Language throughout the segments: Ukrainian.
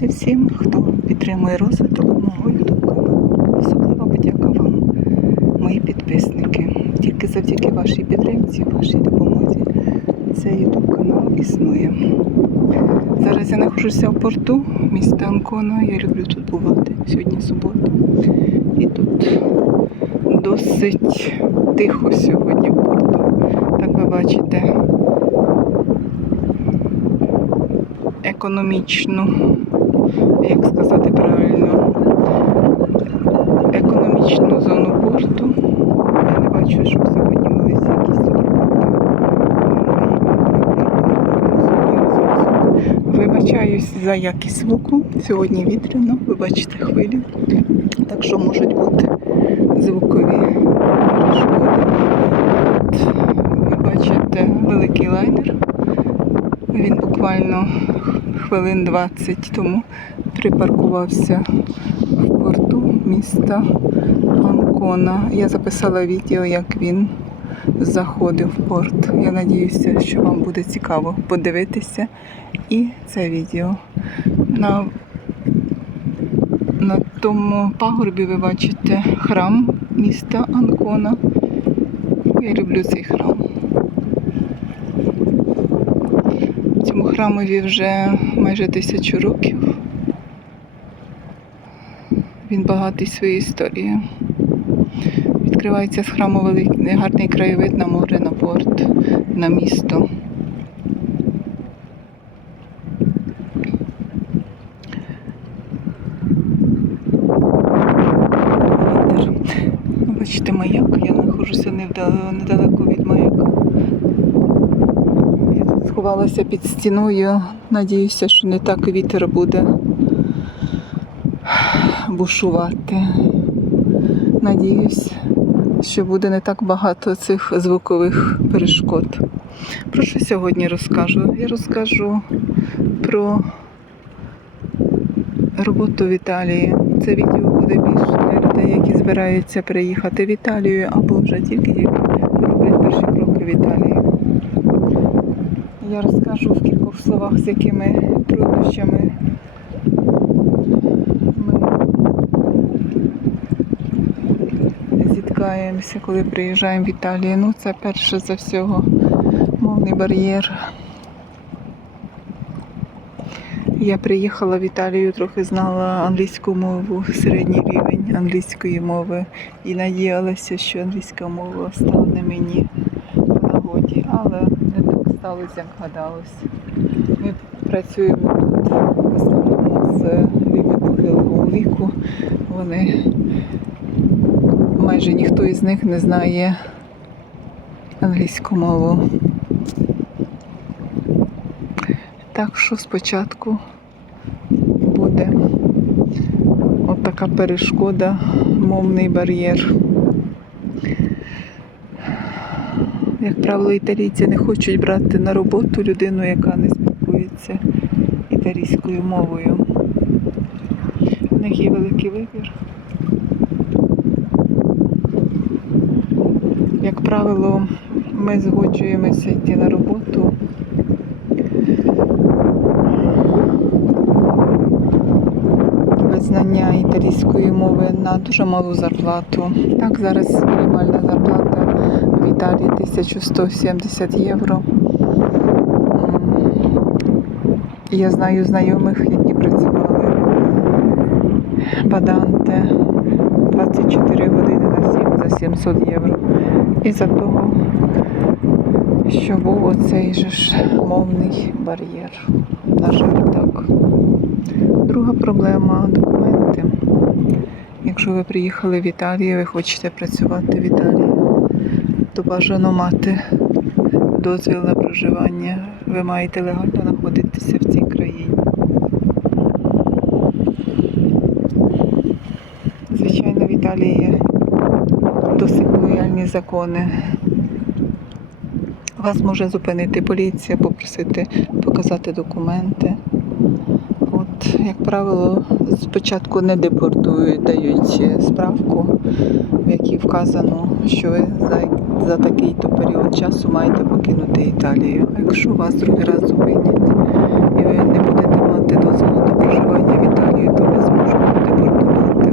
подякувати всім, хто підтримує розвиток мого YouTube каналу. Особлива подяка вам, мої підписники. Тільки завдяки вашій підтримці, вашій допомозі цей YouTube канал існує. Зараз я знаходжуся в порту міста Анкона. Я люблю тут бувати. Сьогодні субота. І тут досить тихо сьогодні в порту. Так ви бачите, економічну, як сказати правильно, економічну зону порту. Я не бачу, щоб сьогодні велися якісь тут. Вибачаюсь за якість звуку. Сьогодні вітряно, ви бачите хвилі. Так що можуть бути звукові перешкоди. Ви бачите великий лайнер. Він буквально хвилин 20 тому припаркувався в порту міста Анкона. Я записала відео, як він заходив в порт. Я надіюся, що вам буде цікаво подивитися і це відео. На, на тому пагорбі ви бачите храм міста Анкона. Я люблю цей храм. Храмові вже майже тисячу років. Він багатий своєю історією. Відкривається з храму великий гарний краєвид на море, на порт, на місто. Вітер. Бачите, маяк. Я знаходжуся невдал- недалеко від маяка. Я тут під стіною. Надіюся, що не так вітер буде бушувати. Надіюсь, що буде не так багато цих звукових перешкод. Про що сьогодні розкажу? Я розкажу про роботу в Італії. Це відео буде більше для людей, які збираються приїхати в Італію або вже тільки роблять перші кроки в Італії. Я розкажу в кількох словах, з якими труднощами ми зіткаємося, коли приїжджаємо в Італію. Ну, це перше за всього мовний бар'єр. Я приїхала в Італію, трохи знала англійську мову, середній рівень англійської мови і надіялася, що англійська мова стане мені в нагоді, але не так сталося, як гадалось. Ми працюємо тут в основному з людьми похилого віку. Вони майже ніхто із них не знає англійську мову. Так що спочатку буде от така перешкода, мовний бар'єр. Як правило, італійці не хочуть брати на роботу людину, яка не спілкується італійською мовою. У них є великий вибір. Як правило, ми згоджуємося йти на роботу. без знання італійської мови на дуже малу зарплату. Так, зараз мінімальна зарплата Італії 1170 євро. Я знаю знайомих, які працювали баданте 24 години на 7 за 700 євро. І за того, що був оцей же ж мовний бар'єр. На жаль, так. Друга проблема документи. Якщо ви приїхали в Італію, ви хочете працювати в Італії, то бажано мати дозвіл на проживання. Ви маєте легально знаходитися в цій країні. Звичайно, в Італії є досить лояльні закони. Вас може зупинити поліція, попросити показати документи. От, як правило, спочатку не депортують, дають справку, в якій вказано, що ви за за такий-то період часу маєте покинути Італію. Якщо вас другий раз зупинять і ви не будете мати дозволу на проживання в Італії, то вас можуть депортувати.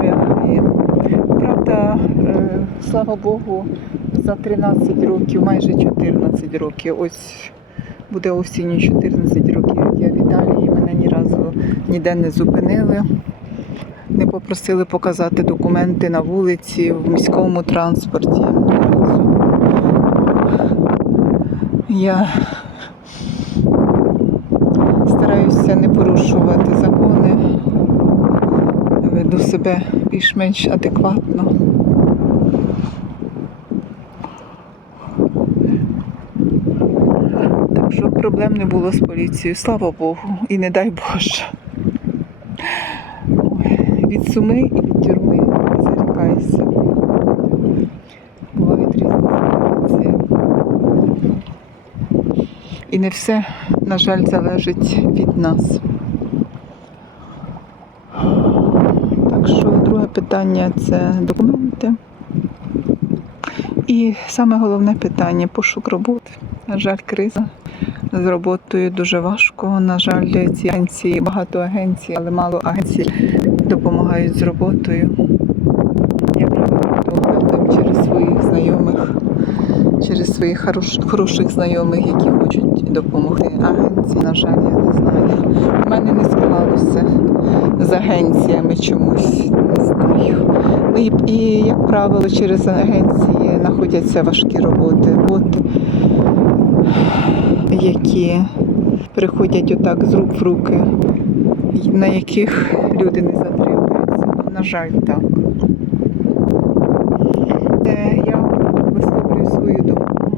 Реалії. Правда, е, слава Богу, за 13 років, майже 14 років, ось буде осінню 14 років, як я в Італії. Мене ні разу ніде не зупинили. Не попросили показати документи на вулиці, в міському транспорті. Я стараюся не порушувати закони, веду себе більш-менш адекватно. Так що проблем не було з поліцією, слава Богу, і не дай Боже. Від суми і від тюрми зарікайся. Бувають різні ситуації. І не все, на жаль, залежить від нас. Так що друге питання це документи. І саме головне питання пошук роботи. На жаль, криза з роботою дуже важко. На жаль, ці агенції, багато агенцій, але мало агенцій допомагають з роботою. Я проведу доглядом через своїх знайомих, через своїх хорош, хороших знайомих, які хочуть допомогти. Агенції, на жаль, я не знаю. У мене не склалося з агенціями чомусь, не знаю. Ну, І, і як правило, через агенції знаходяться важкі роботи. Роботи, які приходять отак з рук в руки, на яких люди не затримуються. На жаль, так. Е, Я висловлюю свою думку.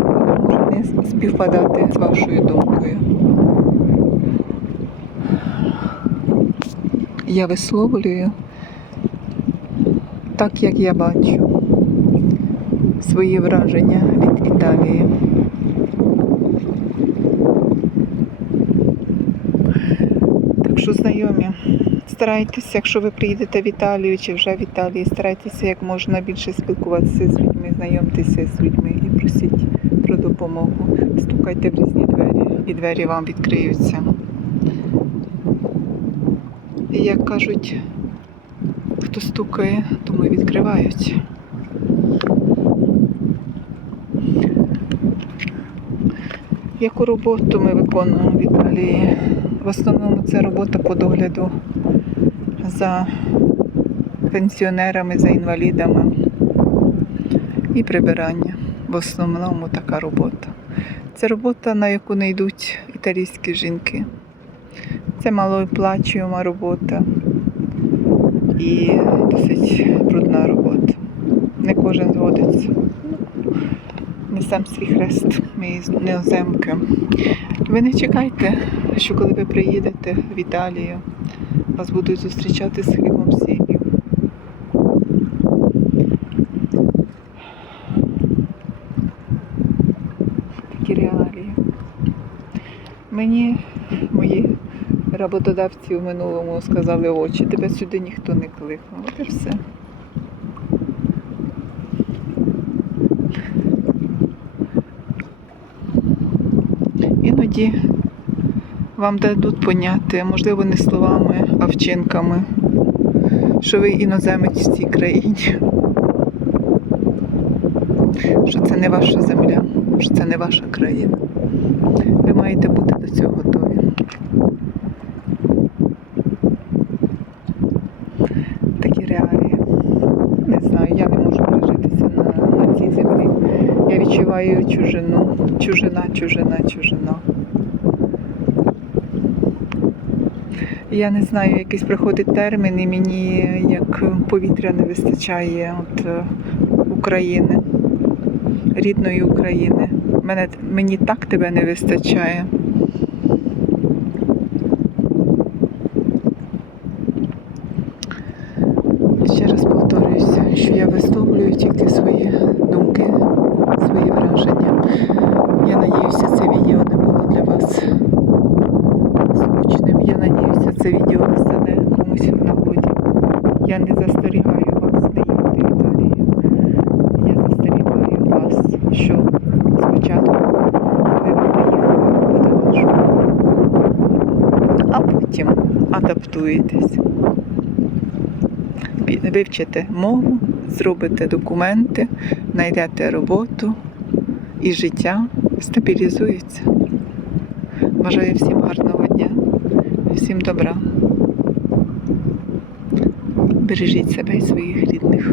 Вона може не співпадати з вашою думкою. Я висловлюю так, як я бачу свої враження від Італії. Так що, знайомі, старайтеся, якщо ви приїдете в Італію чи вже в Італії, старайтеся як можна більше спілкуватися з людьми, знайомтеся з людьми і просіть про допомогу. Стукайте в різні двері, і двері вам відкриються. І як кажуть, хто стукає, тому і відкривають. Яку роботу ми виконуємо в Італії? В основному це робота по догляду за пенсіонерами, за інвалідами і прибирання. В основному така робота. Це робота, на яку не йдуть італійські жінки. Це малооплачуєма робота і досить брудна робота. Не кожен згодиться. Несем свій хрест, ми з неоземки. Ви не чекайте, що коли ви приїдете в Італію, вас будуть зустрічати з хлібом сіллю. Такі реалії. Мені мої роботодавці в минулому сказали очі, тебе сюди ніхто не кликав. От і все. Іноді вам дадуть поняти, можливо, не словами, а вчинками, що ви іноземець в цій країні. Що це не ваша земля, що це не ваша країна. Ви маєте бути до цього готові. Такі реалії. Не знаю, я не можу пережитися на, на цій землі. Я відчуваю чужину, чужина, чужина, чужина. Я не знаю, якийсь приходить термін, і мені як повітря не вистачає от е, України, рідної України. Мене, мені так тебе не вистачає. Ще раз повторююся, що я висловлюю тільки свої думки, свої враження. Я надіюся, це відео не було для вас скучним. Я надіюся, це відео стане комусь в нагоді. Я не застерігаю вас не їхати в. Я застерігаю вас, що спочатку, коли ви приїхали, буде важко. А потім адаптуєтесь. Вивчите мову, зробите документи, знайдете роботу і життя стабілізується. Бажаю всім гарного дня, всім добра. Бережіть себе і своїх рідних.